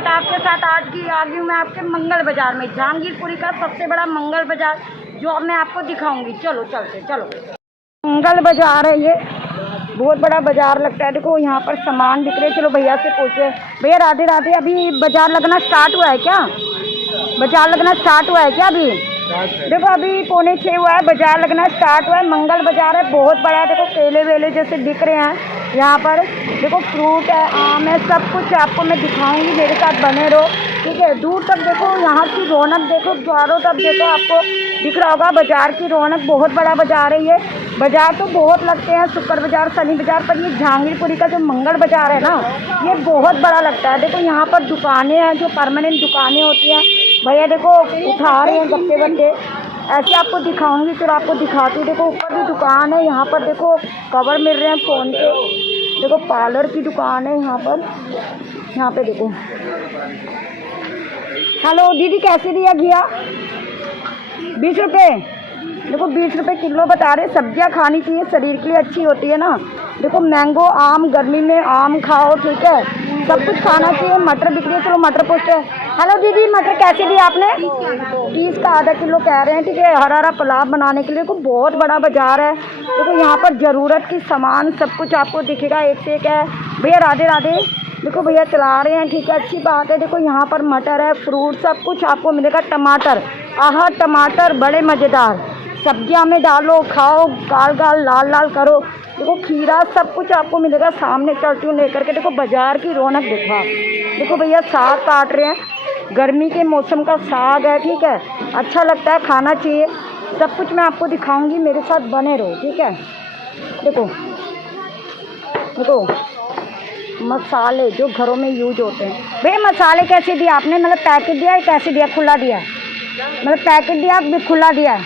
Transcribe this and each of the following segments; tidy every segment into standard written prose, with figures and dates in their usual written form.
बात आपके साथ आज की आ गई हूँ मैं आपके मंगल बाज़ार में, जहांगीरपुरी का सबसे बड़ा मंगल बाज़ार जो अब मैं आपको दिखाऊंगी। चलो चलते चलो। मंगल बाज़ार है ये, बहुत बड़ा बाज़ार लगता है। देखो यहाँ पर सामान बिक रहे। चलो भैया से पूछे, भैया राधे राधे, अभी बाज़ार लगना स्टार्ट हुआ है क्या? बाज़ार लगना स्टार्ट हुआ है क्या अभी? देखो अभी 5:45 हुआ है, बाज़ार लगना स्टार्ट हुआ है। मंगल बाज़ार है, बहुत बड़ा है। देखो केले वेले जैसे दिख रहे हैं यहाँ पर। देखो फ्रूट है, आम है, सब कुछ आपको मैं दिखाऊंगी, मेरे साथ बने रहो, ठीक है। दूर तक देखो, यहाँ की रौनक देखो, चारों तरफ देखो, आपको दिख रहा होगा बाज़ार की रौनक। बहुत बड़ा बाज़ार है ये। बाज़ार तो बहुत लगते हैं, शुक्र बाज़ार, शनि बाज़ार, पर ये जहांगीरपुरी का जो मंगल बाज़ार है ना, ये बहुत बड़ा लगता है। देखो यहाँ पर दुकानें हैं, जो परमानेंट दुकानें होती हैं। भैया देखो उठा रहे हैं गत्ते बत्ते, ऐसे आपको दिखाऊंगी, फिर आपको दिखाती हूँ। देखो ऊपर भी दुकान है, यहाँ पर देखो कवर मिल रहे हैं फ़ोन के। देखो पार्लर की दुकान है यहाँ पर। यहाँ पे देखो, हेलो दीदी कैसे दिया घिया? 20 रुपये। देखो 20 रुपये किलो बता रहे। सब्जियां खानी चाहिए, शरीर के लिए अच्छी होती है ना। देखो मैंगो आम, गर्मी में आम खाओ, ठीक है, सब कुछ खाना चाहिए। मटर बिक रही है, चलो मटर पूछते हैं। हेलो दीदी, मटर कैसे दी आपने? 30 का आधा किलो कह रहे हैं, ठीक है। हरा हरा पुलाव बनाने के लिए। देखो बहुत बड़ा बाज़ार है। देखो यहाँ पर ज़रूरत की सामान सब कुछ आपको दिखेगा, एक से एक है। भैया राधे राधे। देखो भैया चला रहे हैं, ठीक है, अच्छी बात है। देखो यहाँ पर मटर है, फ्रूट, सब कुछ आपको मिलेगा। टमाटर, आहा टमाटर बड़े मज़ेदार, सब्जियां में डालो, खाओ, गाल गाल लाल लाल करो। देखो खीरा, सब कुछ आपको मिलेगा। सामने चलती हूँ लेकर के। देखो बाज़ार की रौनक देखो आप। देखो भैया साग काट रहे हैं, गर्मी के मौसम का साग है, ठीक है, अच्छा लगता है, खाना चाहिए। सब कुछ मैं आपको दिखाऊंगी, मेरे साथ बने रहो, ठीक है। देखो देखो मसाले जो घरों में यूज होते हैं। भैया मसाले कैसे दिया आपने? मतलब पैकेट दिया है, कैसे दिया, खुला दिया है? मतलब पैकेट दिया है, खुला दिया है?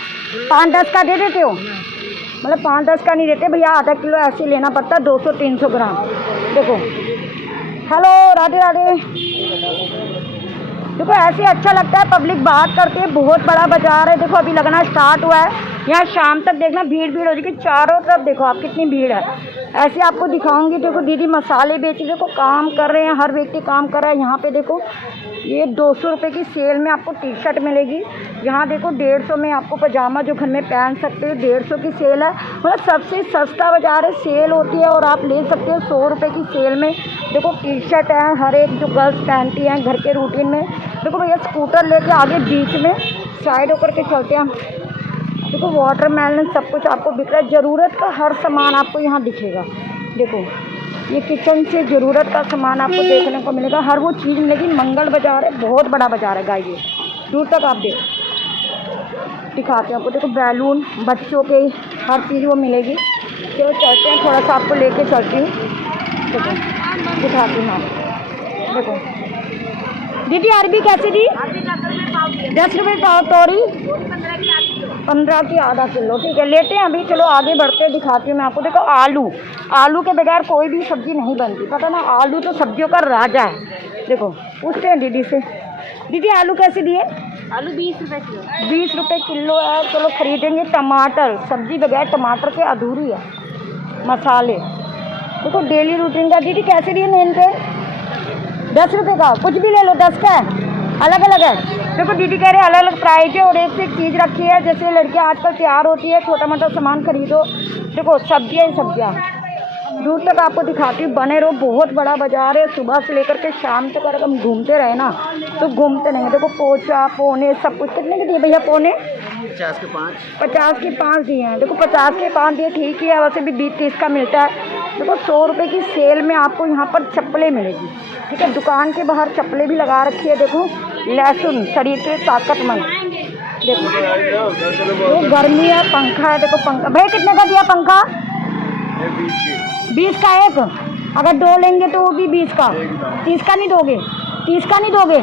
5-10 का दे देते हो? मतलब 5-10 का नहीं देते भैया, आधा किलो ऐसे लेना पड़ता है, 200-300 ग्राम। देखो हेलो राधे राधे। देखो ऐसे अच्छा लगता है, पब्लिक बात करती है। बहुत बड़ा बाज़ार है। देखो अभी लगना स्टार्ट हुआ है। यहाँ शाम तक देखना भीड़ भीड़ हो जाएगी, चारों तरफ देखो आप कितनी भीड़ है। ऐसे आपको दिखाऊंगी। देखो दीदी मसाले बेच रहे, देखो काम कर रहे हैं, हर व्यक्ति काम कर रहा है। यहाँ पे देखो ये 200 रुपये की सेल में आपको टी शर्ट मिलेगी। यहाँ देखो 150 में आपको पजामा जो घर में पहन सकते हो, 150 की सेल है। मतलब सबसे सस्ता बाज़ार है, सेल होती है और आप ले सकते हो 100 रुपये की सेल में। देखो टी शर्ट है, हर एक जो गर्ल्स पहनती हैं घर के रूटीन में। देखो भैया स्कूटर लेके आगे बीच में साइड होकर के चलते हैं। देखो वाटरमेलन, सब कुछ आपको बिक रहा है। ज़रूरत का हर सामान आपको यहाँ दिखेगा। देखो ये किचन से ज़रूरत का सामान आपको देखने को मिलेगा, हर वो चीज़ मिलेगी। मंगल बाज़ार है, बहुत बड़ा बाज़ार है गाइस, ये दूर तक आप देखो, दिखाते हैं आपको। देखो बैलून, बच्चों के हर चीज़ वो मिलेगी। चलो चलते हैं, थोड़ा सा आपको लेके चलती हूँ। देखो दिखाती हूँ आप। देखो दीदी अरबी कैसे दी? 10 रुपये पाव। तोरी 15 की आधा किलो, ठीक है, लेते हैं अभी। चलो आगे बढ़ते हैं, दिखाती हूँ मैं आपको। देखो आलू, आलू के बगैर कोई भी सब्ज़ी नहीं बनती, पता ना, आलू तो सब्जियों का राजा है। देखो पूछते हैं दीदी से। दीदी आलू कैसे दिए? आलू 20 रुपये किलो। 20 रुपये किलो है, चलो खरीदेंगे। टमाटर, सब्ज़ी बगैर टमाटर के अधूरी है। मसाले देखो डेली रूटीन का। दीदी कैसे दिए मेन पे? 10 रुपये का, कुछ भी ले लो, 10 का है, अलग अलग है। देखो दीदी कह रहे हैं अलग अलग प्राइस है और एक से एक चीज़ रखी है। जैसे लड़कियां आजकल तैयार होती है, छोटा मोटा सामान खरीदो। देखो सब्जियां ही सब्जियां, दूर तक आपको दिखाती हूँ, बने रहो। बहुत बड़ा बाज़ार है, सुबह से लेकर के शाम तक अगर हम घूमते रहे ना तो घूमते नहीं। देखो पोचा, पौने, सब कुछ कितने के दिए भैया? पौने 50 के 5। 50 के 5 दिए हैं। देखो 50 के 5 दिए, ठीक ही है, वैसे भी 20-30 का मिलता है। देखो 100 रुपये की सेल में आपको यहाँ पर चप्पलें मिलेगी, ठीक है। दुकान के बाहर चप्पलें भी लगा रखी है। देखो लहसुन, शरीर के ताकतमंद। देखो वो गर्मी है, पंखा है। देखो पंखा भैया कितने का दिया पंखा? 20 का एक। अगर 2 लेंगे तो वो भी 20 का। 30 का नहीं दोगे? 30 का नहीं दोगे?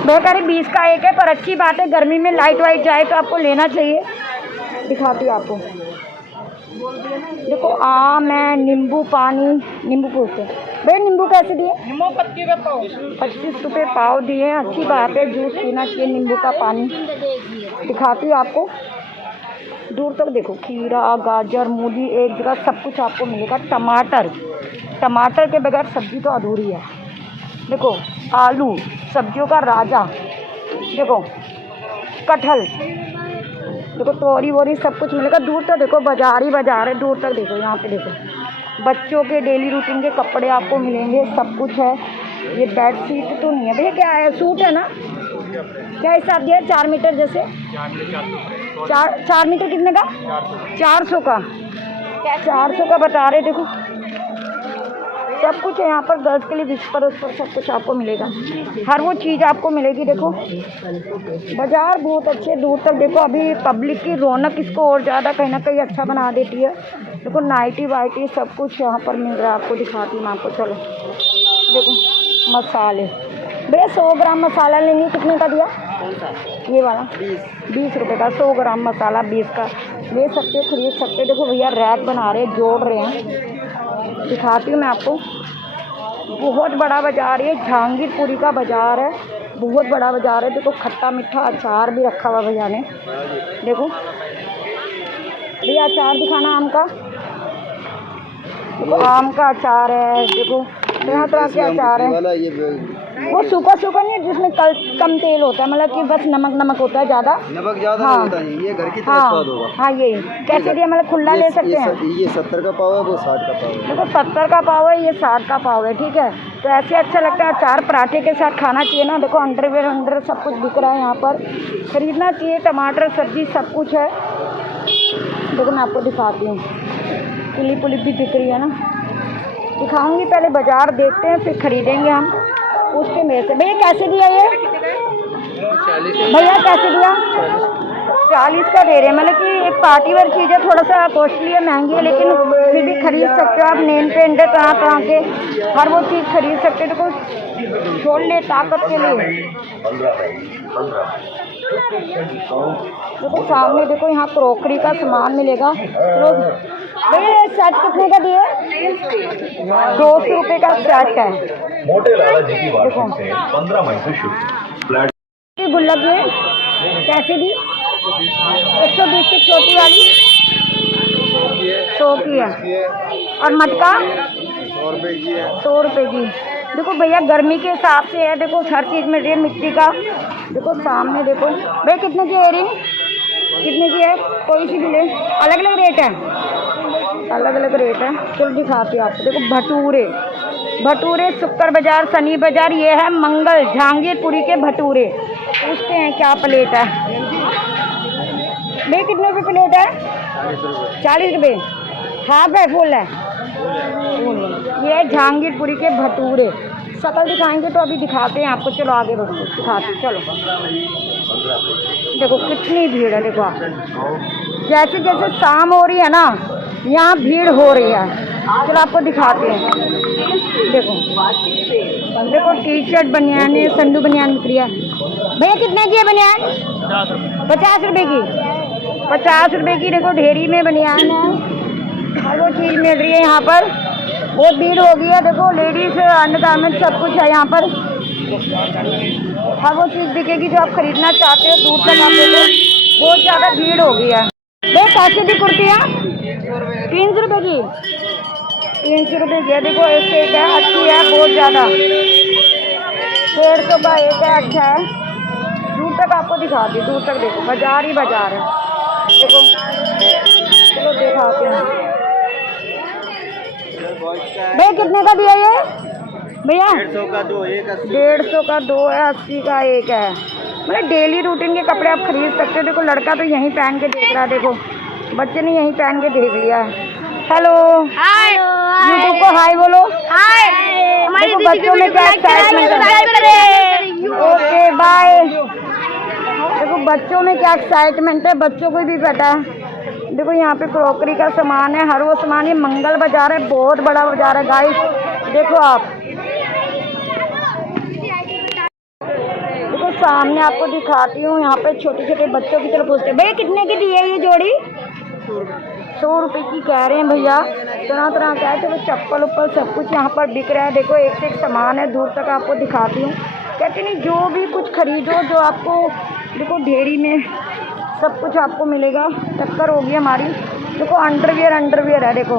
भैया कह रहे 20 का एक है, पर अच्छी बात है, गर्मी में लाइट वाइट जाए तो आपको लेना चाहिए। दिखाती हूँ आपको। देखो आम है, नींबू पानी, नींबू पूछते भैया नींबू कैसे दिए? नींबू 25 रुपये पाव। 25 रुपये पाव दिए हैं, अच्छी बात है, जूस पीना चाहिए, नींबू का पानी। दिखाती हूँ आपको, दूर तक देखो खीरा, गाजर, मूली, एक जगह सब कुछ आपको मिलेगा। टमाटर, टमाटर के बगैर सब्जी तो अधूरी है। देखो आलू, सब्जियों का राजा, देखो कटहल, देखो तोरी वोरी सब कुछ मिलेगा। दूर तक देखो बाजार ही बाजार है, दूर तक देखो। यहाँ पे देखो बच्चों के डेली रूटीन के कपड़े आपको मिलेंगे, सब कुछ है। ये बेड शीट तो नहीं है भैया, क्या है, सूट है ना? क्या हिसाब दिया है 4 मीटर जैसे? 4 मीटर कितने का? 400 का। 400 का बता रहे, देखो सब कुछ है यहाँ पर। गर्ल्स के लिए विस्पर उस्पर सब कुछ आपको मिलेगा, हर वो चीज़ आपको मिलेगी। देखो बाजार बहुत अच्छे, दूर तक देखो। अभी पब्लिक की रौनक इसको और ज़्यादा कहीं ना कहीं अच्छा बना देती है। देखो नाइटी वाइटी सब कुछ यहाँ पर मिल रहा है, आपको दिखाती हूँ मैं आपको। चलो देखो मसाले भैया, 100 ग्राम मसाला लेंगे, कितने का दिया? ये वाला 20 रुपये का 100 ग्राम मसाला 20 का ले सकते हो, खरीद सकते हो। देखो भैया रैक बना रहे हैं, जोड़ रहे हैं, दिखाती हूँ मैं आपको। बहुत बड़ा बाज़ार है, जहांगीरपुरी का बाज़ार है, बहुत बड़ा बाज़ार है। देखो खट्टा मीठा अचार भी रखा हुआ भैया ने। देखो भैया अचार दिखाना आम का, देखो आम का अचार है। देखो तरह तरह के अचार है। वो सूखा सूखा नहीं है जिसमें कम तेल होता है, मतलब कि बस नमक नमक होता है, ज़्यादा नमक ज़्यादा हाँ, नहीं होता है। ये घर की तरह स्वाद होगा। हाँ यही कैसे दिया, मतलब खुला ले सकते हैं। ये 70 का पाव है, वो 60 का पाव है। देखो 70 का पाव है, ये 60 का पाव है, ठीक है। तो ऐसे अच्छा लगता है, अचार पराठे के साथ खाना चाहिए ना। देखो अंडरवेयर अंडर सब कुछ बिक रहा है यहाँ पर, खरीदना चाहिए। टमाटर सब्जी सब कुछ है। देखो मैं आपको दिखाती हूँ, क्लिप उलिप भी बिक रही है ना, दिखाऊंगी। पहले बाज़ार देखते हैं फिर खरीदेंगे हम। उसके मेरे से भैया कैसे दिया ये? भैया कैसे दिया? 40 का दे रहे हैं, मतलब कि एक पार्टी वेयर चीज़ है, थोड़ा सा कॉस्टली है, महंगी है, लेकिन फिर भी खरीद सकते हो आप। नेल पेंट तरह तरह के हर वो चीज़ खरीद सकते हो। देखो छोले ताकत के लिए। देखो सामने देखो यहाँ क्रॉकरी का सामान मिलेगा। चलो भैया सेट कितने का दिए? 200 रुपये का सेट है। मोटे लाला जी की वार्षिक से 15 मई से शुरू। फ्लैट गुल्लक ये कैसे दी? 120 की छोटी वाली 100 की है, और मटका 100 रुपये की है। 100 रुपये की। देखो भैया गर्मी के हिसाब से है, देखो हर चीज़ मिल रही है मिट्टी का। देखो सामने देखो भैया कितने की है रिंग, कितने की है? कोई सी भी ले, अलग अलग रेट है, अलग अलग रेट है। चलो दिखाती हूँ आपको। देखो भटूरे, भटूरे शुक्र बाजार शनि बाजार, ये है मंगल जहांगीरपुरी के भटूरे। पूछते हैं क्या प्लेट है भैया, कितने रुपये प्लेट है? 40 रुपये। हाफ है फुल है? ये है जहांगीरपुरी के भटूरे। शक्ल दिखाएंगे तो अभी दिखाते हैं आपको। चलो आगे बढ़ो, दिखाते चलो। देखो कितनी भीड़ है, देखो आप जैसे जैसे शाम हो रही है ना, यहाँ भीड़ हो रही है। चलो आपको दिखाते हैं। देखो देखो टी शर्ट बनियान, संडू बनियान बिक रही है। भैया कितने की है बनियान? 50 रुपये की। 50 रुपये की। देखो ढेरी में बनियान है, हर वो चीज़ मिल रही है यहाँ पर। बहुत भीड़ हो गई है। देखो लेडीज अंडरगारमेंट सब कुछ है यहाँ पर, हर वो चीज़ दिखेगी जो आप खरीदना चाहते हो। दूर तक आप देखो बहुत ज़्यादा भीड़ हो गई है। भैया कैसे दी कुर्तियाँ? 300 रुपये की। 300 रुपये की है। देखो एक एक है, अच्छी है बहुत ज़्यादा। 150 का एक है, अच्छा है। दूर तक आपको दिखाती, दूर तक देखो बाजार ही बाजार है। देखो चलो दिखाते हैं। भैया कितने का दिया ये? भैया 150 का दो, एक 80। 150 का दो है, 80 का एक है। मतलब डेली रूटीन के कपड़े आप खरीद सकते हो। देखो लड़का तो यहीं पहन के देख रहा है, देखो बच्चे ने यहीं पहन के देख लिया है। हेलो हाय, यूट्यूब को हाय बोलो। हाय, देखो बच्चों में क्या एक्साइटमेंट है। Okay bye. देखो बच्चों में क्या एक्साइटमेंट है, बच्चों को भी पता है। देखो यहाँ पे क्रॉकरी का सामान है, हर वो सामान। ये मंगल बाजार है, बहुत बड़ा बाजार है गाइस। देखो आप, देखो सामने आपको दिखाती हूँ। यहाँ पे छोटे छोटे बच्चों की तरफ पूछते हैं भैया कितने की दी है ये जोड़ी? 100 रुपये की कह रहे हैं भैया। तरह तरह का है, तो चप्पल उप्पल सब कुछ यहाँ पर बिक रहा है। देखो एक से एक सामान है, दूर तक आपको दिखाती हूँ। कहते नहीं जो भी कुछ खरीदो जो आपको, देखो ढेरी में सब कुछ आपको मिलेगा। टक्कर होगी हमारी। देखो अंडरवियर है, देखो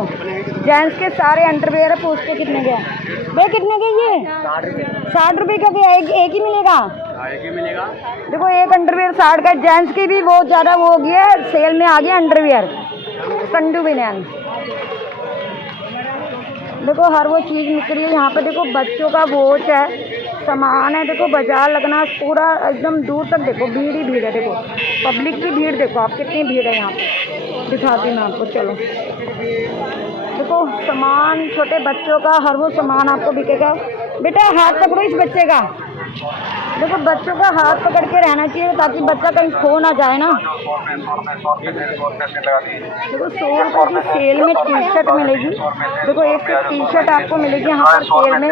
जेंट्स के सारे अंडरवियर है। पूछते कितने के हैं भैया, कितने के ये 60 रुपये का भैया, एक ही मिलेगा। देखो एक अंडरवियर 60 का। जेंट्स की भी बहुत ज़्यादा वो हो गया है, सेल में आ गया अंडरवियर। संडू बनियान देखो, हर वो चीज़ निकली है यहाँ पे। देखो बच्चों का वॉच है, सामान है। देखो बाजार लगना पूरा एकदम दूर तक। देखो भीड़ ही भीड़ है। देखो पब्लिक की भीड़ देखो आप, कितनी भीड़ है यहाँ पे। दिखाती हूँ मैं आपको, चलो। देखो सामान छोटे बच्चों का, हर वो सामान आपको बिकेगा। बेटा हाथ पकड़ो इस बच्चे का। देखो बच्चों का हाथ पकड़ के रहना चाहिए ताकि बच्चा कहीं खो ना जाए ना। देखो 100 रुपये की सेल में टी शर्ट मिलेगी। देखो एक टी शर्ट आपको मिलेगी यहाँ पर सेल में,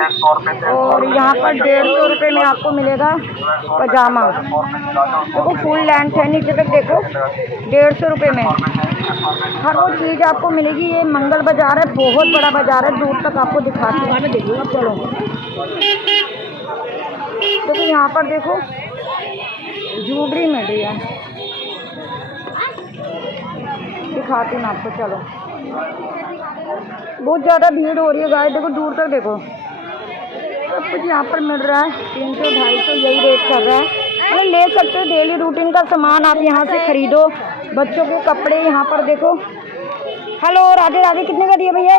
और यहाँ पर 150 रुपये में आपको मिलेगा पजामा। देखो फुल लेंथ है, नीचे तक देखो 150 रुपये में हर वो चीज़ आपको मिलेगी। ये मंगल बाजार है, बहुत बड़ा बाजार है, दूर तक आपको दिखाती हूँ। देखिएगा, चलो। देखो यहाँ पर देखो ज्वेलरी मिल रही है, दिखाती हूँ आपको, चलो। बहुत ज़्यादा भीड़ हो रही है गाइस। देखो दूर तक देखो, सब कुछ यहाँ पर मिल रहा है। 300-250 यही रेट कर रहा है। अरे ले सकते हो, डेली रूटीन का सामान आप यहाँ से खरीदो। बच्चों के कपड़े यहाँ पर देखो। हेलो राधे राधे, कितने का दिया भैया?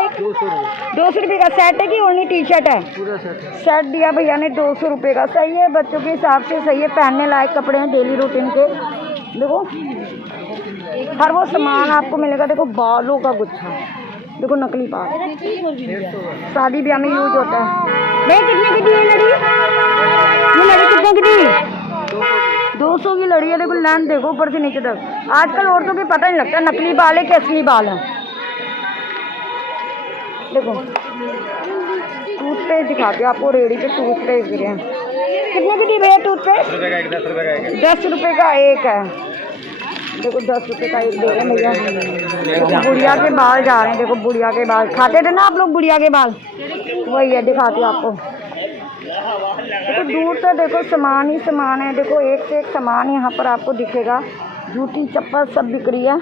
200 रुपये का सेट है कि ओनली टी शर्ट है? पूरा सेट दिया भैया ने 200 रुपये का। सही है, बच्चों के हिसाब से सही है, पहनने लायक कपड़े हैं डेली रूटीन के। देखो हर वो सामान आपको मिलेगा। देखो बालों का गुच्छा, देखो नकली बाल, शादी ब्याह में यूज होता है। भैया कितने की दी है लड़ी? ये लड़ी कितने की दी? 200 की लड़ी है। देखो लेंथ देखो ऊपर से नीचे तक। आजकल औरतों के पता नहीं लगता नकली बाल है कि असली बाल है। देखो टूथपेस्ट दिखाते आपको, रेडी पे टूथपेस्ट गिरे हैं। कितने की दी भैया टूथपेस्ट? 10 रुपये का एक है। देखो 10 रुपये का एक दे रहे हैं भैया। बुढ़िया के बाल जा रहे हैं। देखो बुढ़िया के बाल खाते थे ना आप लोग, बुढ़िया के बाल वही है, दिखाती आपको। तो दूर से देखो सामान ही सामान है। देखो एक से एक सामान यहाँ पर आपको दिखेगा। जूती चप्पल सब बिक रही है,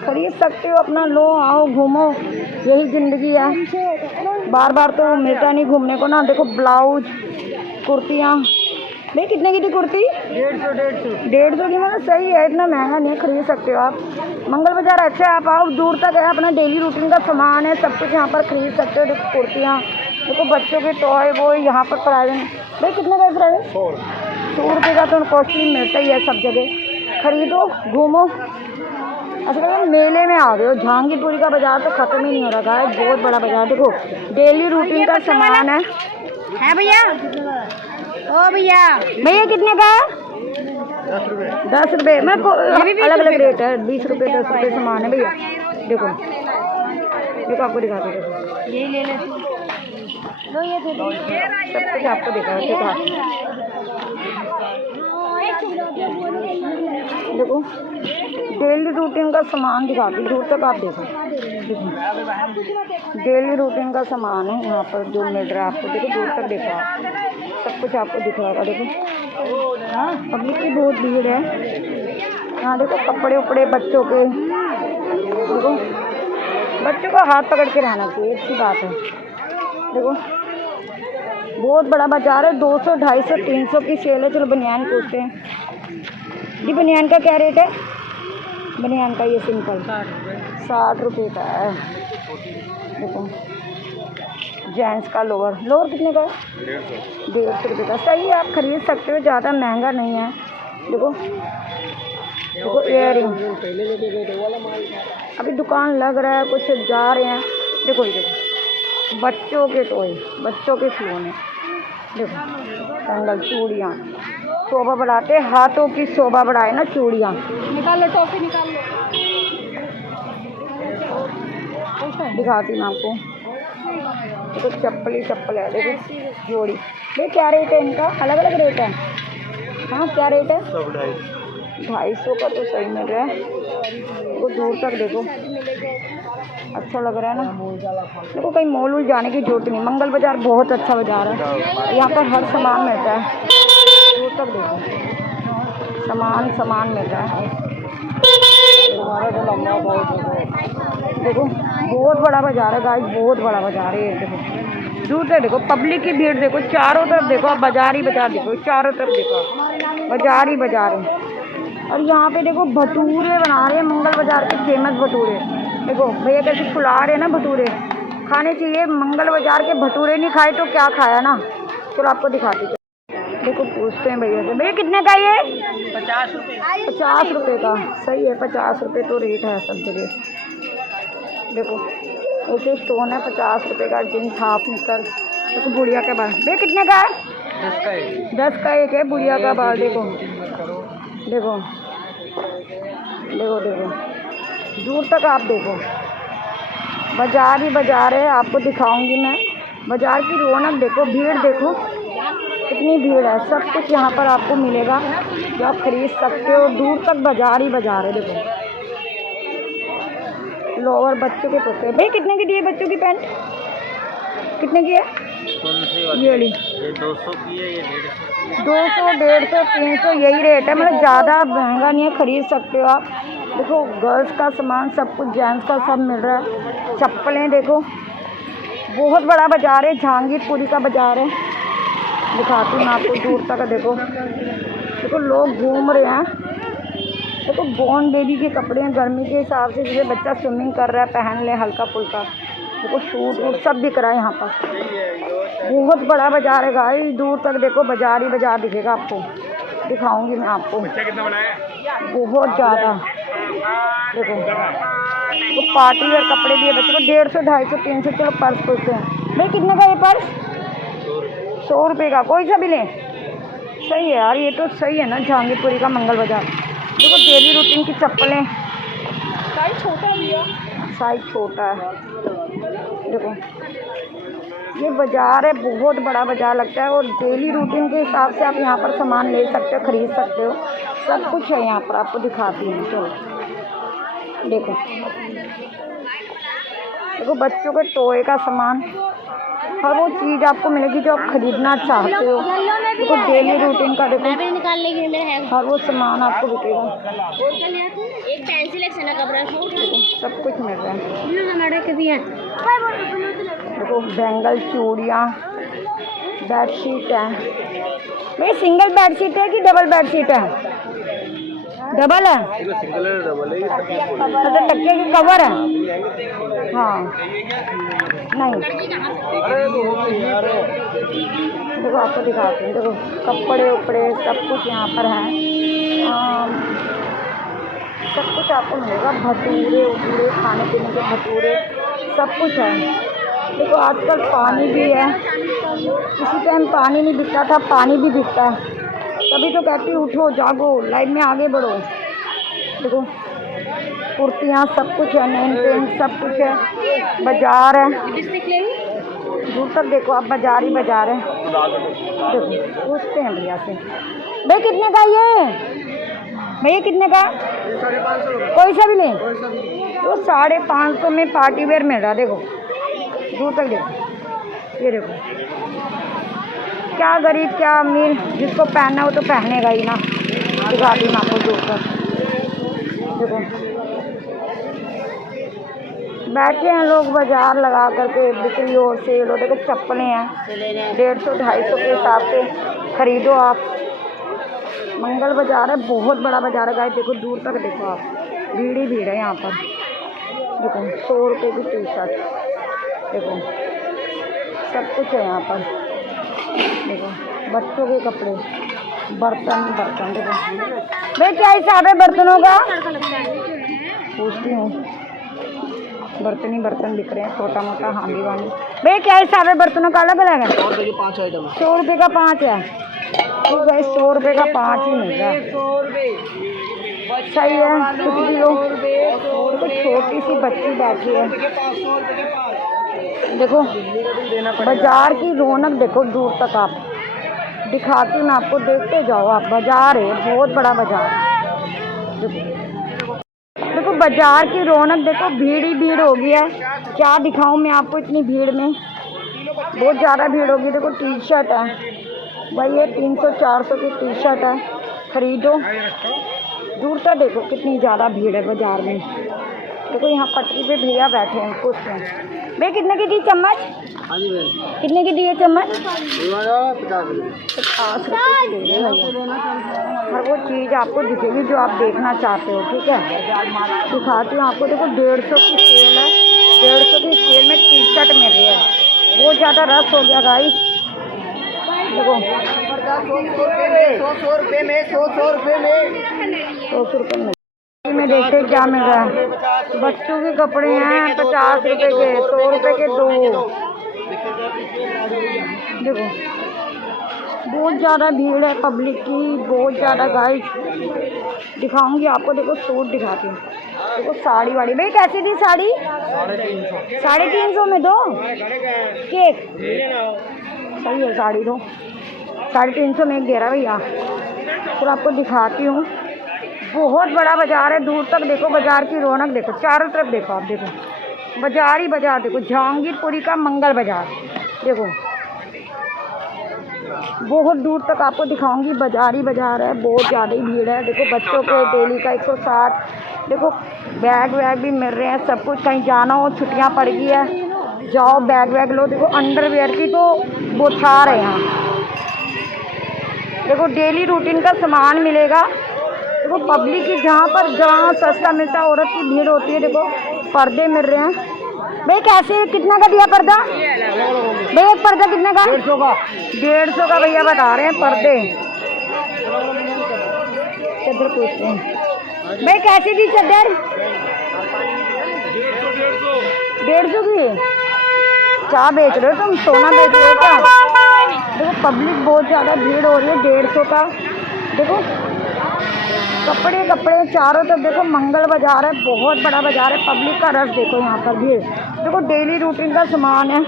खरीद सकते हो अपना। लो आओ घूमो, यही ज़िंदगी है। बार बार तो मिलता नहीं घूमने को ना। देखो ब्लाउज, कुर्तियाँ। भाई कितने की थी कुर्ती? 150 की। मतलब सही है, इतना महंगा नहीं है, खरीद सकते हो आप। मंगल बाजार अच्छा है, आप आओ, दूर तक है, अपना डेली रूटीन का सामान है, सब कुछ यहाँ पर खरीद सकते हो। देखो कुर्तियाँ, देखो बच्चों के टॉय वो यहाँ पर प्राइस है। भाई कितने का प्राइस? 100 रुपये का। तो कॉस्टली मिलता ही है सब जगह, खरीदो घूमो। अच्छा मेले में आ गए हो। जहांगीरपुरी का बाजार तो ख़त्म ही नहीं हो रहा है, बहुत बड़ा बाजार। देखो डेली रूटीन का सामान है भैया। ओ भैया, भैया कितने का? 10 रुपये। मैं अलग अलग रेट है, 20 रुपये 10 रुपये सामान है भैया। देखो देखो आपको दिखाते देखो, यही ले ले लो, ये दे दो, सब कुछ आपको दिखा। देखो डेली रूटीन का सामान दिखाती, दूर तक आप देखो। डेली रूटीन का सामान है यहाँ पर जो मिल रहा है आपको। देखो दूर तक देखो आप, सब कुछ आपको दिख रहा होगा। देखो पब्लिक की बहुत भीड़ है यहाँ। देखो कपड़े उपड़े बच्चों के। देखो बच्चों का हाथ पकड़ के रहना चाहिए, अच्छी बात है। देखो बहुत बड़ा बाजार है, 200, 250, 300 की सेल है। चलो बनियान पूछते हैं जी, बनियान का क्या रेट है? बनियान का ये सिंपल 60 रुपये का है। देखो जेंट्स का लोअर कितने का है? 150 रुपये का। सही है, आप खरीद सकते हो, ज़्यादा महंगा नहीं है। देखो देखो इयरिंग, अभी दुकान लग रहा है, कुछ जा रहे हैं। देखो ये देखो बच्चों के टॉय, बच्चों के खिलौने। देखो संगल, चूड़ियाँ, शोभा बढ़ाते, हाथों की शोभा बढ़ाए ना चूड़ियाँ। निकाल लो टॉफी, निकाल लो, दिखाती हूँ आपको। देखो चप्पल है, देखो जोड़ी। ये क्या रेट है इनका? अलग अलग रेट है। हाँ क्या रेट है? 250 का तो सही मिल रहा है। वो दूर तक देखो, अच्छा लग रहा है ना। देखो कहीं मॉल वॉल जाने की जरूरत नहीं, मंगल बाजार बहुत अच्छा बाजार है, यहाँ पर हर सामान मिलता है। दूर तक देखो सामान मिल रहा है। देखो बहुत बड़ा बाजार है गाइस, बहुत बड़ा बाजार है ये। देखो दूर से देखो पब्लिक की भीड़, देखो चारों तरफ देखो, आप बाजार ही बाजार देखो, चारों तरफ देखो बाजार ही बाजार है। और यहाँ पे देखो भटूरे बना रहे हैं, मंगल बाजार के फेमस भटूरे। देखो भैया कैसे फुला रहे हैं ना भटूरे, खाने चाहिए। मंगल बाजार के भटूरे नहीं खाए तो क्या खाया ना। चलो आपको दिखाती हूँ। देखो पूछते हैं भैया से, भैया कितने का ये? 50 रुपये। 50 रुपये का, सही है। 50 रुपये तो रेट है सब जगह। देखो ऐसे स्टोन है 50 रुपये का, जींस हाफ निकर। देखो बुढ़िया का बाल, भैया कितने का है? 10 का एक। 10 का एक है बुढ़िया का बाल। देखो देखो देखो देखो दूर तक आप देखो, बाजार ही बाजार है। आपको दिखाऊंगी मैं बाजार की रौनक। देखो भीड़ देखो कितनी भीड़ है। सब कुछ यहाँ पर आपको मिलेगा जो आप खरीद सकते हो। दूर तक बाजार ही बाजार है। देखो लोअर बच्चों के कुर्ते, भाई कितने की दिए बच्चों की पैंट? कितने की है? ये ली 200 की है, ये 150। 200, 150, 300 यही रेट है। मतलब ज़्यादा महंगा नहीं है, खरीद सकते हो आप। देखो गर्ल्स का सामान सब कुछ, जेंट्स का सब मिल रहा है। चप्पलें देखो, बहुत बड़ा बाजार है, जहांगीरपुरी का बाजार है। दिखाती हूँ आपको दूर तक। देखो देखो लोग घूम रहे हैं। देखो बॉर्न बेबी के कपड़े हैं गर्मी के हिसाब से, जैसे बच्चा स्विमिंग कर रहा है पहन ले हल्का फुल्का। देखो सूट वूट सब बिक रहा है यहाँ पर। बहुत बड़ा बाजार है गाइस, दूर तक देखो बाजार ही बाजार दिखेगा आपको। दिखाऊंगी मैं आपको, बहुत ज़्यादा। देखो तो पार्टी वेयर कपड़े भी है बच्चों को, 150, 250, 300। चलो पर्स पूछते हैं, भाई कितने का ये पर्स? 100 रुपये का, कोई सा भी लें। सही है यार, ये तो सही है ना, जहांगीरपुरी का मंगल बाजार। देखो डेली रूटीन की चप्पलें, साइज छोटा है भैया, साइज छोटा है। देखो ये बाज़ार है, बहुत बड़ा बाज़ार लगता है। और डेली रूटीन के हिसाब से आप यहाँ पर सामान ले सकते हो, ख़रीद सकते हो। सब कुछ है यहाँ पर, आपको दिखाती हूँ। चलो देखो देखो बच्चों के टॉय का सामान, हर वो चीज़ आपको मिलेगी जो आप खरीदना चाहते हो। देखो डेली रूटीन का देखो, हर वो सामान आपको बिकेगा। एक पेंसिल, एक सना का ब्रश, देखो सब कुछ मिल रहा है। देखो बैंगल, चूड़ियाँ, बेडशीट है। भाई सिंगल बेडशीट है कि डबल बेडशीट है? डबल है, सिंगल है, डबल है। मतलब तकिए के कवर है। हाँ नहीं, देखो आपको दिखाते हैं। देखो कपड़े उपड़े सब कुछ यहाँ पर है। सब कुछ आपको मिलेगा, भटूरे उटूरे, खाने पीने के भटूरे सब कुछ है। देखो आजकल पानी भी है, किसी टाइम पानी नहीं बिकता था, पानी भी बिकता है। तभी तो कहती हूँ उठो जागो, लाइफ में आगे बढ़ो। देखो कुर्तियाँ सब कुछ है, नेम पेंट सब कुछ है। बाजार है, दूर तक देखो आप, बाजार ही बाजार है। देखो पूछते हैं भैया से, भाई कितने का ये? भैया कितने का? 550 कोई सा भी लें तो 550 में पार्टी वेयर मिल रहा है। देखो दूर तक देखो, ये देखो क्या गरीब क्या अमीर, जिसको पहनना हो तो पहनेगा ही ना। दिखा दी मैं आपको दूर तक। देखो बैठे हैं लोग बाजार लगा करके, बिक्री और सेल हो। देखो चप्पलें हैं 150, 250 के हिसाब से खरीदो आप। मंगल बाजार है, बहुत बड़ा बाजार है गाइस। देखो दूर तक देखो आप, भीड़ ही भीड़ है यहाँ पर। देखो 100 रुपये की टी शर्ट, देखो सब कुछ है यहाँ पर। देखो बच्चों के कपड़े, बर्तन बर्तन। देखो भाई क्या हिसाब है बर्तनों का? पूछती हूँ, बर्तन ही बर्तन बिक रहे हैं, छोटा मोटा हांडी वांडी। भाई क्या हिसाब है बर्तनों का? अलग अलग है। 100 रुपये के 5 आइटम। 100 रुपये का 5 है। तो भाई 100 रुपये का 5 ही मिल रहा है। सही है, कुछ भी लो। तो छोटी सी बच्ची बैठी है। देखो बाजार की रौनक देखो, दूर तक आप दिखाती हूँ मैं आपको, देखते जाओ आप। बाजार है, बहुत बड़ा बाजार है। देखो बाजार की रौनक देखो, भीड़ ही भीड़ हो गई है। क्या दिखाऊं मैं आपको, इतनी भीड़ में बहुत ज़्यादा भीड़ होगी। देखो टी शर्ट है भाई, ये 300, 400 की टी शर्ट है, खरीदो। दूर तक देखो कितनी ज़्यादा भीड़ है बाजार में। देखो यहाँ पटरी पे भैया बैठे हैं, पूछते हैं भैया कितने की दी चम्मच? हाँ जी बहन, कितने की दी है चम्मच? 50 रुपये। 50 रुपये की दे रहे भैया। हर वो चीज़ आपको दिखेगी जो आप देखना चाहते हो, ठीक है। दिखाती हूँ आपको। देखो 150 की सेल है, 150 की सेल में टी शर्ट मिल रही है। बहुत ज़्यादा रस हो गया गाइस। देखो 100 रुपये में 100 रुपये में में देखते हैं क्या मिल रहा है। बच्चों के कपड़े हैं 50 रुपये के, 100 रुपये के 2। देखो बहुत ज़्यादा भीड़ है पब्लिक की, बहुत ज़्यादा गाइस। दिखाऊंगी आपको। देखो सूट दिखाती हूँ। देखो साड़ी वाड़ी भाई कैसी थी साड़ी? 350 में 2 केक सही है। साड़ी दो 350 में एक दे रहा भैया। फिर आपको दिखाती हूँ। बहुत बड़ा बाजार है, दूर तक देखो बाजार की रौनक देखो, चारों तरफ देखो आप। देखो बाजार ही बाजार। देखो जहांगीरपुरी का मंगल बाजार। देखो बहुत दूर तक आपको दिखाऊंगी, बाजार ही बाजार है, बहुत ज़्यादा ही भीड़ है। देखो बच्चों के डेली का 160। देखो बैग वैग भी मिल रहे हैं, सब कुछ। कहीं जाना हो, छुट्टियां पड़ गई है, जाओ बैग वैग लो। देखो अंडरवेयर की तो बौछार है यहाँ। देखो डेली रूटीन का सामान मिलेगा। देखो पब्लिक की जहाँ सस्ता मिलता है, औरत की भीड़ होती है। देखो पर्दे मिल रहे हैं भाई। कैसे कितना का दिया पर्दा भाई? एक पर्दा कितने का? 150 का। 150 का भैया बता रहे हैं पर्दे। चद्दर पूछते हैं भाई कैसी थी चद्दर? 150 की। क्या बेच रहे हो तुम? सोना बेच रहे हो क्या? देखो पब्लिक बहुत ज़्यादा भीड़ हो रही है। 150 का। देखो कपड़े चारों तरफ। देखो मंगल बाजार है, बहुत बड़ा बाजार है। पब्लिक का रश देखो यहाँ पर भीड़। देखो डेली रूटीन का सामान है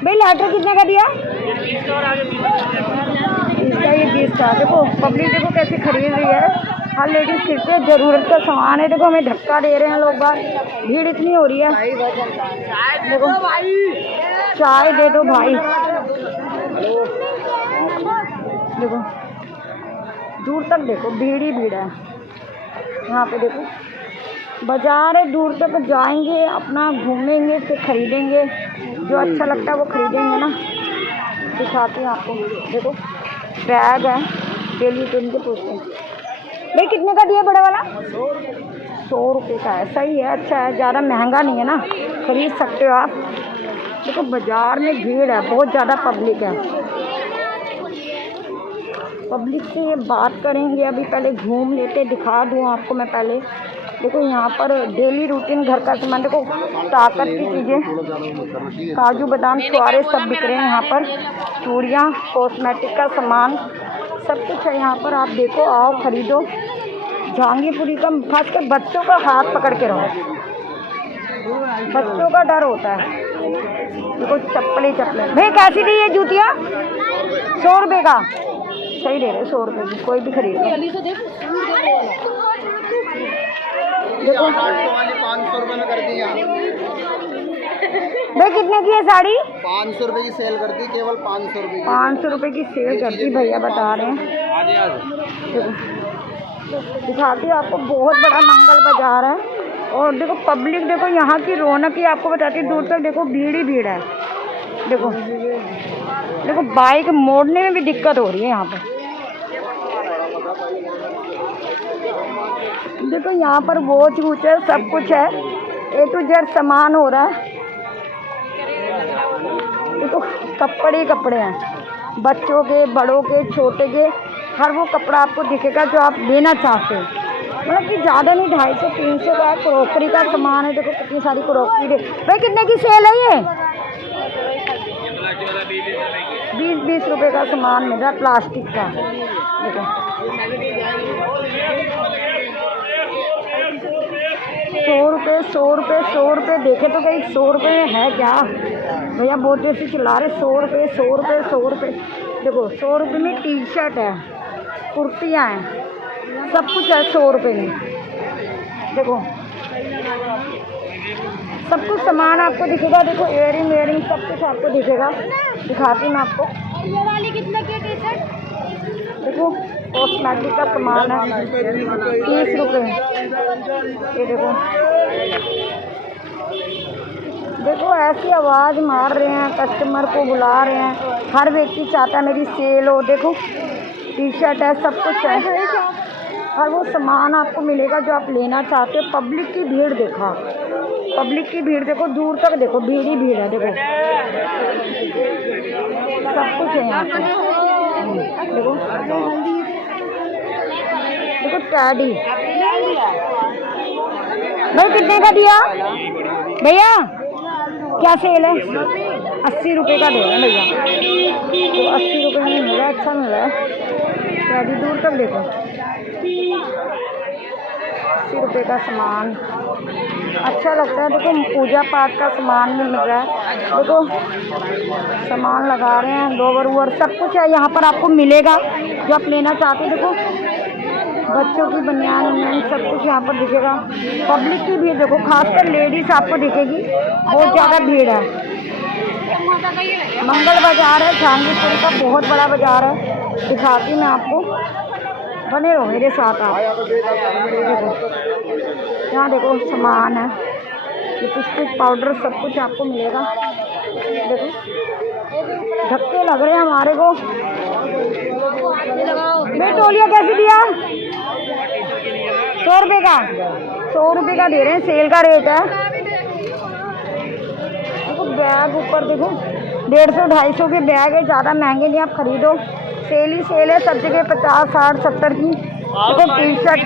भाई। लाइटर कितने का दिया? इसका ये 20 का। देखो पब्लिक देखो कैसे खरीद रही है। हर लेडीज कितने ज़रूरत का सामान है। देखो हमें धक्का दे रहे हैं लोग बाहर, भीड़ इतनी हो रही है। देखो चाय दे दो भाई। देखो दूर तक देखो भीड़ ही भीड़ है यहाँ पे। देखो बाजार है, दूर तक जाएंगे, अपना घूमेंगे, फिर खरीदेंगे, जो अच्छा लगता है वो खरीदेंगे ना। दिखाते हैं आपको। देखो बैग है डेली यूज के। पूछते हैं भाई कितने का दिया बड़ा वाला? 100 रुपये का है। सही है, अच्छा है, ज़्यादा महंगा नहीं है ना, खरीद सकते हो आप। देखो बाजार में भीड़ है, बहुत ज़्यादा पब्लिक है। पब्लिक से बात करेंगे अभी। पहले घूम लेते, दिखा दूँ आपको मैं पहले। देखो यहाँ पर डेली रूटीन घर का सामान। देखो ताकत की चीज़ें, काजू बादाम छुआरे सब बिक रहे हैं यहाँ पर। चूड़ियाँ, कॉस्मेटिक का सामान, सब कुछ है यहाँ पर। आप देखो, आओ खरीदो। जहांगीरपुरी का खासकर बच्चों का हाथ पकड़ के रहो, बच्चों का डर होता है। देखो चप्पलें भाई कैसी दी ये जूतियाँ? 100 रुपये का। सही दे रहे 100 रुपये की, कोई भी खरीद लो। देखो 500 रुपये में कर दी भाई कितने की है साड़ी? 500 रुपये की सेल कर दी, केवल 500 रुपये। 500 रुपये की सेल करती भैया बता रहे हैं। दिखाती हूँ आपको। बहुत बड़ा मंगल बाजार है। और देखो पब्लिक देखो यहाँ की रौनक ही आपको बताती है। दूर तक देखो भीड़ ही भीड़ है। देखो देखो बाइक मोड़ने में भी दिक्कत हो रही है यहाँ पर। देखो यहाँ पर वॉच वूच है, सब कुछ है, A to Z सामान हो रहा है। देखो कपड़े हैं, बच्चों के, बड़ों के, छोटे के, हर वो कपड़ा आपको दिखेगा जो आप लेना चाहते हो। मतलब कि ज़्यादा नहीं, 250-300 का क्रॉकरी का सामान है। देखो कितनी सारी क्रॉकरी है भाई। कितने की सेल है ये? 20-20 रुपये का सामान मिल रहा है प्लास्टिक का। देखो 100 रुपये देखे तो कहीं 100 रुपये है क्या भैया? बहुत देर से चिल्ला रहे 100 रुपये। देखो 100 रुपये में टी शर्ट है, कुर्तियाँ हैं, सब कुछ है 100 रुपये में। देखो सब कुछ सामान आपको दिखेगा। देखो इयरिंग सब कुछ आपको दिखेगा। दिखाती मैं आपको। ये वाली कितने की टी शर्ट? देखो कॉस्मेटिक का सामान है 30 रुपये। ये देखो देखो ऐसी आवाज़ मार रहे हैं, कस्टमर को बुला रहे हैं। हर व्यक्ति चाहता है मेरी सेल हो। देखो टी शर्ट है, सब कुछ है, और वो सामान आपको मिलेगा जो आप लेना चाहते हो। पब्लिक की भीड़ देखो, पब्लिक की भीड़ देखो, दूर तक देखो, भीड़ ही भीड़ है। देखो सब कुछ है यहाँ पे। देखो देखो टैडी भाई कितने का दिया भैया? क्या सेल है? 80 रुपये का दे रहे हैं भैया। तो 80 रुपये में मिल रहा है, अच्छा मिल रहा है। टैडी दूर तक देखो, 80 रुपये का सामान अच्छा लगता है। देखो पूजा पाठ का सामान भी मिल रहा है। देखो सामान लगा रहे हैं, लोवर वोवर सब कुछ है यहाँ पर आपको मिलेगा जो आप लेना चाहते हो। देखो बच्चों की बनियान उनियान सब कुछ यहाँ पर दिखेगा। पब्लिक की भीड़ देखो, खासकर लेडीज आपको दिखेगी, बहुत ज़्यादा भीड़ है। मंगल बाजार है जहांगीरपुर का, बहुत बड़ा बाजार है, दिखाती मैं आपको, बने रहो मेरे साथ आप। देखो यहाँ देखो सामान है, लिपस्टिक पाउडर सब कुछ आपको मिलेगा। देखो धक्के लग रहे हैं हमारे को। बेटोलिया कैसे दिया? 100 रुपये का, 100 रुपये का दे रहे हैं, सेल का रेट है। देखो बैग ऊपर देखो 150-250 के बैग है, ज़्यादा महंगे नहीं, आप खरीदो। सेल ही सेल है सब जगह, 50, 60, 70 की। देखो टी शर्ट,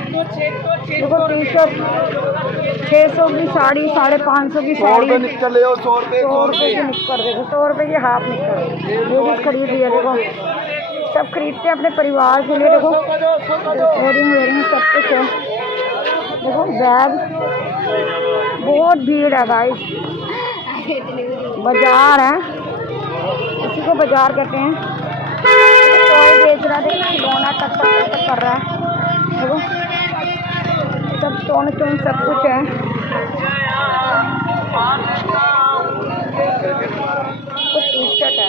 देखो टी शर्ट 600 की साड़ी, 550 की साड़ी, 100 रुपये की निक्कर। देखो 100 रुपये की हाफ निक्कर लेडीज खरीद रही है। देखो सब खरीदते हैं अपने परिवार के लिए। देखो वेयरिंग सब कुछ है। देखो बैग, बहुत भीड़ है भाई, बाजार है, इसी को बाजार कहते हैं। कोई बेच रहा है, देखो खिलौना टक कर रहा है। देखो सब सोन सब कुछ है। तो टी शर्ट है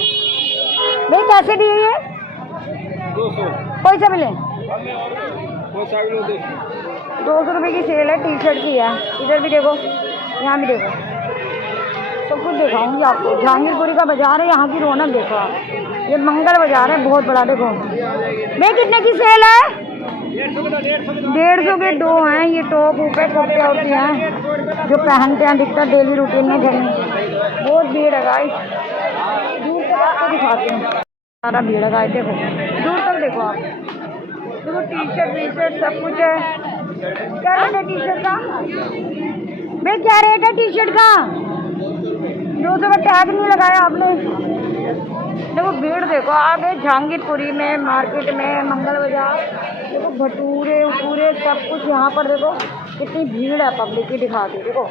भाई, कैसे दिए ये? 200 कोई सा मिले? 200 रुपये की सेल है, टी शर्ट की है। इधर भी देखो, यहाँ भी देखो, सब कुछ दिखाऊंगी आपको। जहांगीरपुरी का बाजार है, यहाँ की रौनक देखो आप। ये मंगल बाजार है बहुत बड़ा। देखो भाई कितने की सेल है? 150 के 2 हैं। ये टॉप ऊपर कुर्ते होते हैं जो पहनते हैं अधिकतर डेली रूटीन में घर में। बहुत भीड़ है गाइस, दूर तक आपको दिखाते हैं, सारा भीड़ है गाइस। देखो दूर तक देखो आप, देखो टी शर्ट सब कुछ है। क्या रेट है टी शर्ट का भाई? क्या रेट है टी शर्ट का? 200 का टैग नहीं लगाया आपने। देखो भीड़ देखो आगे जहांगीरपुरी में, मार्केट में, मंगल बाजार। देखो भटूरे उटूरे सब कुछ यहाँ पर। देखो कितनी भीड़ है पब्लिक की, दिखाती। देखो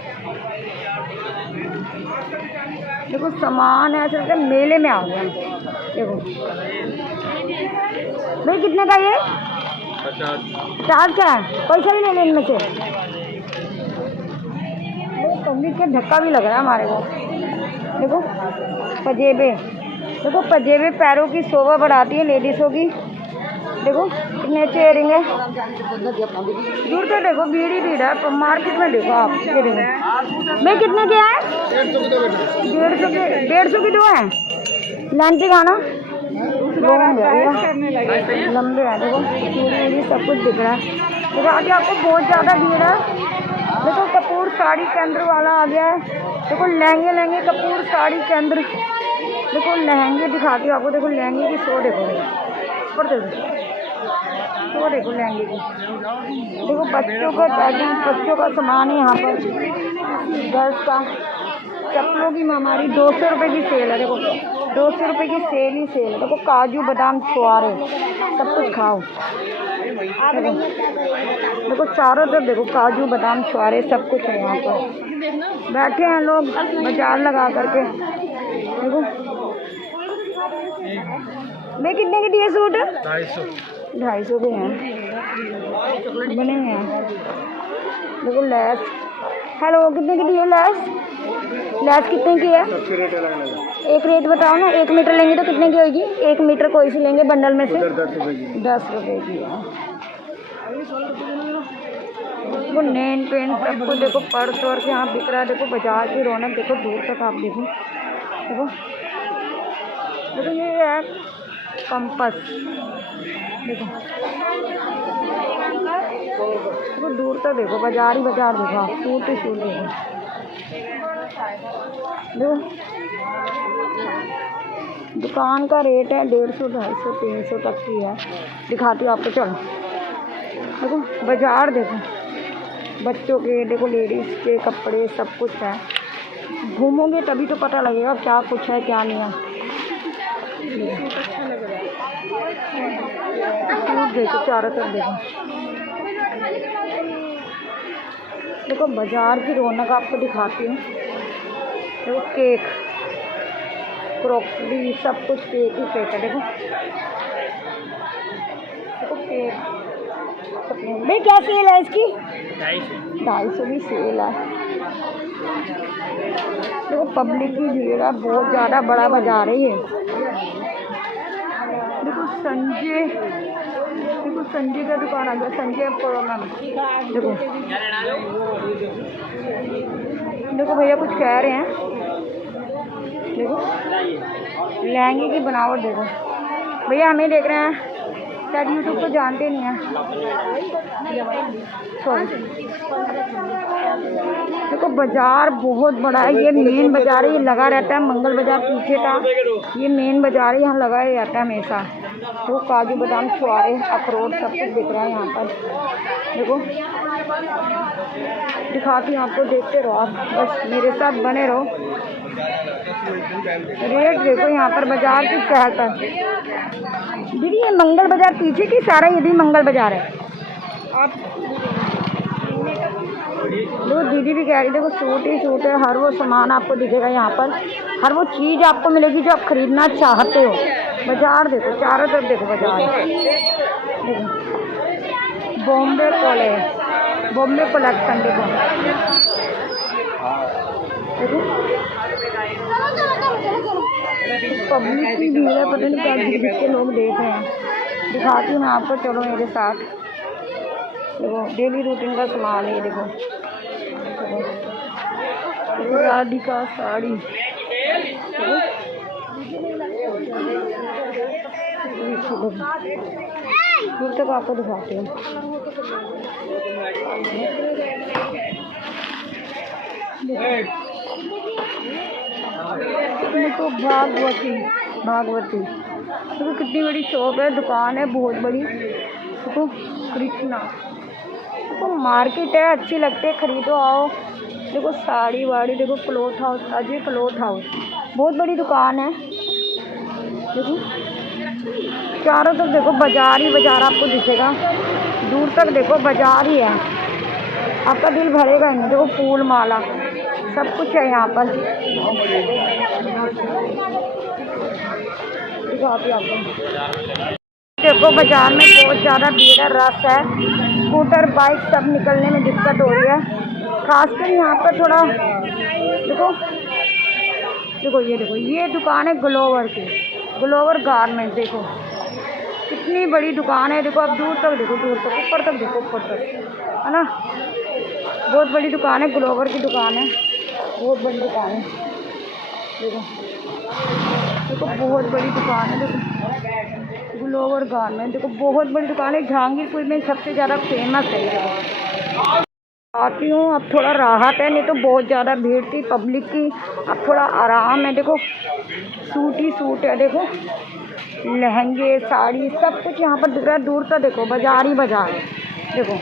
देखो सामान है, ऐसे मेले में आ गए हम। देखो भाई कितने का ये? 50 का है, पैसा भी ले लें इनमें से। पब्लिक के धक्का भी लग रहा है हमारे को। देखो पजेबे, देखो पजेबे पैरों की शोभा बढ़ाती है लेडीज़ों की। देखो कितने अच्छे इयरिंग है। दूर से देखो भीड़ ही भीड़ है, मार्केट में देखो आप। ये देखो भाई कितने के हैं? 150 की 2 हैं। लेंथी खाना लंबे है। देखो चूड़ी सब कुछ दिख रहा है। देखो आगे आपको बहुत ज़्यादा भीड़ है। देखो कपूर साड़ी केंद्र वाला आ गया है। देखो लहंगे कपूर साड़ी केंद्र। देखो लहंगे दिखाती हूँ आपको। देखो लहंगे की शो देखो, ऊपर देखो शो देखो लहंगे की। देखो बच्चों का पैकिंग, बच्चों का सामान है यहाँ पर, गर्ल्स का, चप्पलों की हमारी 200 रुपये की सेल है। देखो 200 रुपये की सेल ही सेल है। देखो काजू बादाम छुआरे सब कुछ खाओ। देखो चारों तरफ देखो काजू बादाम छुआरे सब कुछ है यहाँ पर। बैठे हैं लोग बाजार लगा करके। देखो मैं कितने के दिए सूट? 250 के हैं, बने हुए हैं। देखो लैस हेलो, कितने की दी है लैस? लैस कितने की है? एक रेट बताओ ना। 1 मीटर लेंगे तो कितने की होगी? 1 मीटर कोई सी लेंगे बंडल में से? 10 रुपये की है। वो नेन पेंट सबको देखो, पर्स वर्स यहाँ बिक रहा है। देखो बाजार की रौनक देखो, दूर तक आप देखो। देखो देखो ये है कंपस। देखो देखो दूर तक देखो, बाजार ही बाजार देखो आप, सूट ही सूट देखो। देखो दुकान का रेट है 150, 250, 300 तक की है। दिखाती हूँ आपको, चलो। देखो बाजार देखो, बच्चों के देखो, लेडीज़ के कपड़े सब कुछ है। घूमोगे तभी तो पता लगेगा क्या कुछ है क्या नहीं है। सूट देखो चारों तरफ देखो। देखो बाजार की रौनक आपको दिखाती हूँ। देखो केक, क्रॉकरी, सब कुछ केक ही केक है। देखो देखो केक। भाई क्या सेल है इसकी? 250 भी सेल है। देखो पब्लिक की भीड़ है बहुत ज़्यादा, बड़ा बाजार है ये। देखो संजय, देखो संजय का दुकान आ गया, संजय कोरोना में। देखो देखो भैया कुछ कह रहे हैं। देखो लहंगे की बनावट देखो। भैया हमें देख रहे हैं, शायद यूट्यूब को जानते नहीं हैं। देखो बाजार बहुत बड़ा है, ये मेन बाजार है, ये लगा रहता है। मंगल बाजार पीछे था, ये मेन बाजार है, यहाँ लगा रहता है हमेशा। वो काजू बादाम, छुआरे, अखरोट सब कुछ दिख रहा है यहाँ पर। देखो दिखाती हूँ आपको, देखते रहो आप, बस मेरे साथ बने रहो। रेट देखो यहाँ पर बाजार की चहल पर। दीदी ये मंगल बाजार पीछे की सारा ये भी मंगल बाजार है आप? देखो दीदी भी कह रही, देखो सूट ही सूट है, हर वो सामान आपको दिखेगा यहाँ पर, हर वो चीज़ आपको मिलेगी जो आप खरीदना चाहते हो। बाजार देखो चारों तरफ देखो बाजार। देखो बॉम्बे कॉलेज, बॉम्बे कलेक्शन देखो। पब्लिक की भीड़ है, पता नहीं क्या घिर के लोग देख रहे हैं। दिखाती हूँ मैं आपको, चलो मेरे साथ। देखो डेली रूटीन का सामान है ये। देखो राधिका साड़ी, दूर तक आपको दिखाती हूँ। देखो भागवती, भागवती देखो कितनी बड़ी शॉप है, दुकान है बहुत बड़ी। देखो कृष्णा, देखो मार्केट है, अच्छी लगती है, खरीदो आओ। देखो साड़ी वाड़ी, देखो cloth house, Ajay cloth house, बहुत बड़ी दुकान है। देखो चारों तरफ देखो बाजार ही बाजार आपको दिखेगा, दूर तक देखो बाजार ही है, आपका दिल भरेगा नहीं। देखो फूल माला सब कुछ है यहाँ पर। दिखाती आपको, देखो बाजार में बहुत ज़्यादा भीड़ है, रश है, स्कूटर बाइक सब निकलने में दिक्कत हो रही है, खासकर यहाँ पर थोड़ा। देखो देखो ये देखो, ये दुकान है ग्लोवर की, ग्लोवर गारमेंट। देखो कितनी बड़ी दुकान है, देखो आप दूर तक देखो, दूर तक, ऊपर तक देखो, ऊपर तक है ना। बहुत बड़ी दुकान है, ग्लोवर की दुकान है, बहुत बड़ी दुकान है। देखो देखो बहुत बड़ी दुकान है, देखो ग्लोवर गारमेंट। देखो बहुत बड़ी दुकान है, जहांगीरपुर में सबसे ज़्यादा फेमस है। आती हूँ, अब थोड़ा राहत है, नहीं तो बहुत ज़्यादा भीड़ थी पब्लिक की, अब थोड़ा आराम है। देखो सूट ही सूट है, देखो लहंगे साड़ी सब कुछ यहाँ पर दिख रहा है, दूर तक देखो बाजार ही बाजार। देखो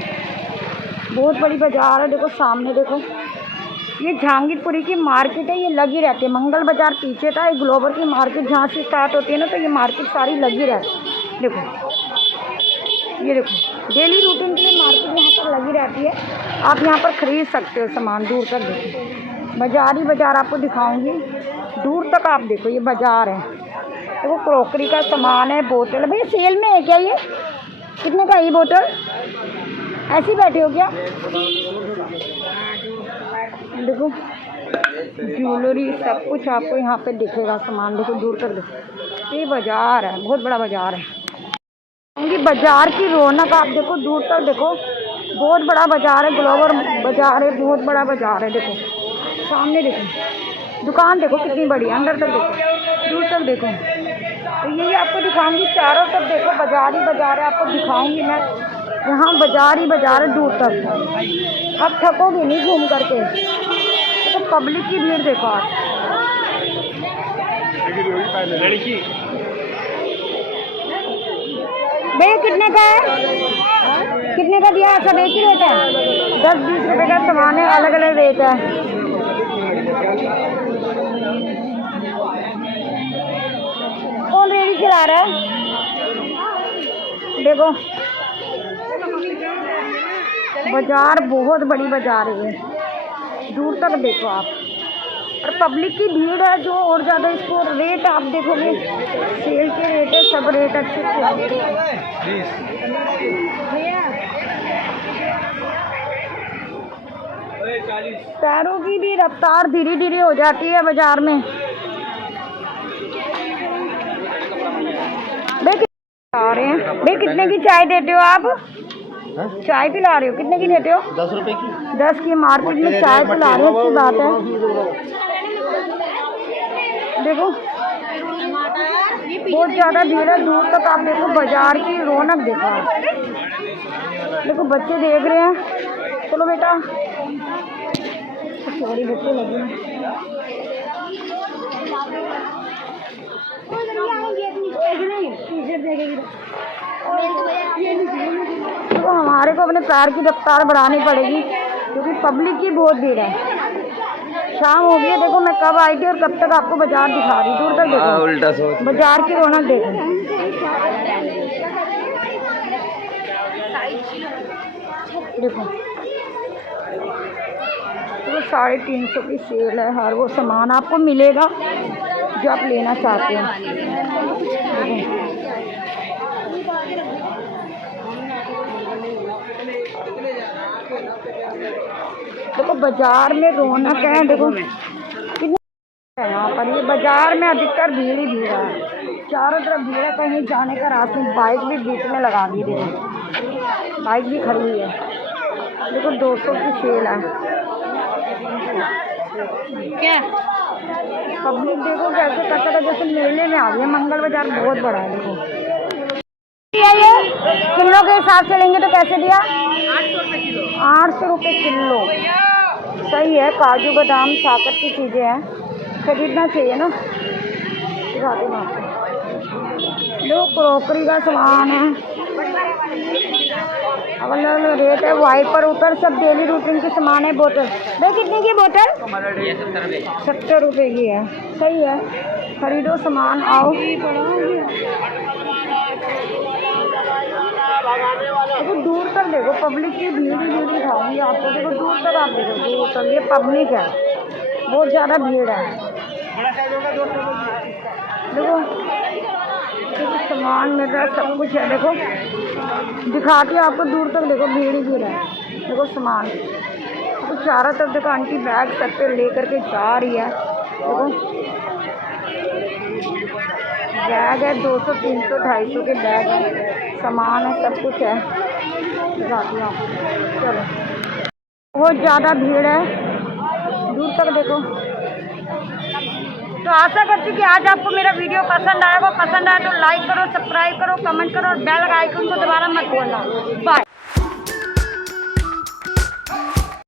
बहुत बड़ी बाजार है, देखो सामने देखो, ये जहांगीरपुरी की मार्केट है, ये लगी रहती है। मंगल बाजार पीछे था, ये ग्लोबर की मार्केट जहाँ से स्टार्ट होती है ना, तो ये मार्केट सारी लगी रहती है। देखो ये देखो डेली रूटीन के लिए मार्केट यहाँ पर लगी रहती है, आप यहाँ पर ख़रीद सकते हो सामान। दूर तक देखो बाजार ही बाजार आपको दिखाऊंगी, दूर तक आप देखो ये बाजार है। देखो क्रॉकरी का सामान है, बोतल है। भैया सेल में है क्या ये? कितने का ये बोतल? ऐसे ही बैठे हो क्या? देखो ज्वेलरी सब कुछ आपको यहाँ पे दिखेगा सामान। देखो दूर तक देखो, ये बाजार है, बहुत बड़ा बाजार है। क्योंकि बाजार की रौनक आप देखो, दूर तक देखो, बहुत बड़ा बाजार है, ग्लोबल बाजार है, बहुत बड़ा बाजार है। देखो सामने देखो, दुकान देखो कितनी बड़ी है, अंदर तक देखो, दूर तक देखो। तो यही आपको दिखाऊंगी, चारों तरफ देखो बाजार ही बाजार है, आपको दिखाऊंगी मैं। यहाँ बाजार ही बाजार है दूर तक, आप थकोगे नहीं घूम करके। तो पब्लिक की भीड़ देखो आप। भैया कितने का है, कितने का दिया है? सब एक ही रेट है, 10-20 रुपए का सामान है, अलग अलग रेट है। कौन रेडी चला रहा है? देखो बाजार बहुत बड़ी बाजार है, दूर तक देखो आप। और पब्लिक की भीड़ है जो और ज़्यादा इसको रेट आप देखोगे, सेल के रेट है, सब रेट अच्छे पैरों की भी रफ्तार धीरे धीरे हो जाती है बाजार में। आ रहे हैं भाई, कितने की चाय देते हो आप? चाय पिला रहे हो, कितने की देते हो? 10 रुपए की। 10 की मार्केट में चाय पिला रहे हो, अच्छी बात है। देखो बहुत ज़्यादा भीड़ है, दूर तक आप देखो बाजार की रौनक देखो। देखो बच्चे देख रहे हैं, चलो बेटा, सॉरी बच्चे लगे हैं। तो हमारे को अपने पैर की रफ्तार बढ़ानी पड़ेगी, क्योंकि पब्लिक की बहुत भीड़ है। शाम हो गई है, देखो मैं कब आई थी और कब तक आपको बाजार दिखा रही। दूर तक देखो, उल्टा सोच, बाजार की रौनक देखो। देखो तो 350 की सेल है, हर वो सामान आपको मिलेगा जो आप लेना चाहते हो। देखो बाजार में रौनक है, देखो कितनी है यहाँ पर। ये बाजार में अधिकतर भीड़ ही भीड़ है, चारों तरफ भीड़ है, कहीं जाने का रास्ता नहीं। बाइक भी बीच में लगा दी, देखो बाइक भी खड़ी है। देखो 200 की सेल है। क्या पब्लिक देखो कैसे करता था, जैसे मेले में आ गए। मंगल बाजार बहुत बड़ा है। देखो ये किलो के हिसाब से लेंगे तो कैसे दिया? 800 रुपये किलो। सही है, काजू बादाम ताकत की चीज़ें हैं, खरीदना चाहिए ना। दिखाते हैं आपको, जो क्रॉकरी का सामान है, अलग अलग रेट है। वाइपर ऊपर सब डेली रूटीन के सामान है। बोतल भाई कितने की बोतल? 70 रुपये की है। सही है, खरीदो सामान, आओ। देखो दूर तक देखो, पब्लिक की भीड़ ही भीड़ दिखाऊंगी आपको। देखो दूर तक आप देखो, दूर तक ये पब्लिक है, बहुत ज़्यादा भीड़ है। देखो सामान मिल रहा है, सब कुछ है। देखो दिखाती हूँ आपको, दूर तक देखो भीड़ ही भीड़ है। देखो सामान तो चारों तरफ देखो, आंटी बैग सब पे ले करके जा रही है। देखो बैग है, 200, 300, 250 के बैग है, सामान है, सब कुछ है। दिखाती हूँ आपको, चलो। बहुत ज़्यादा भीड़ है, दूर तक देखो। तो आशा करती हूँ कि आज आपको मेरा वीडियो पसंद आएगा। पसंद आए तो लाइक करो, सब्सक्राइब करो, कमेंट करो और बेल आइकन को दोबारा मत भूलना। बाय।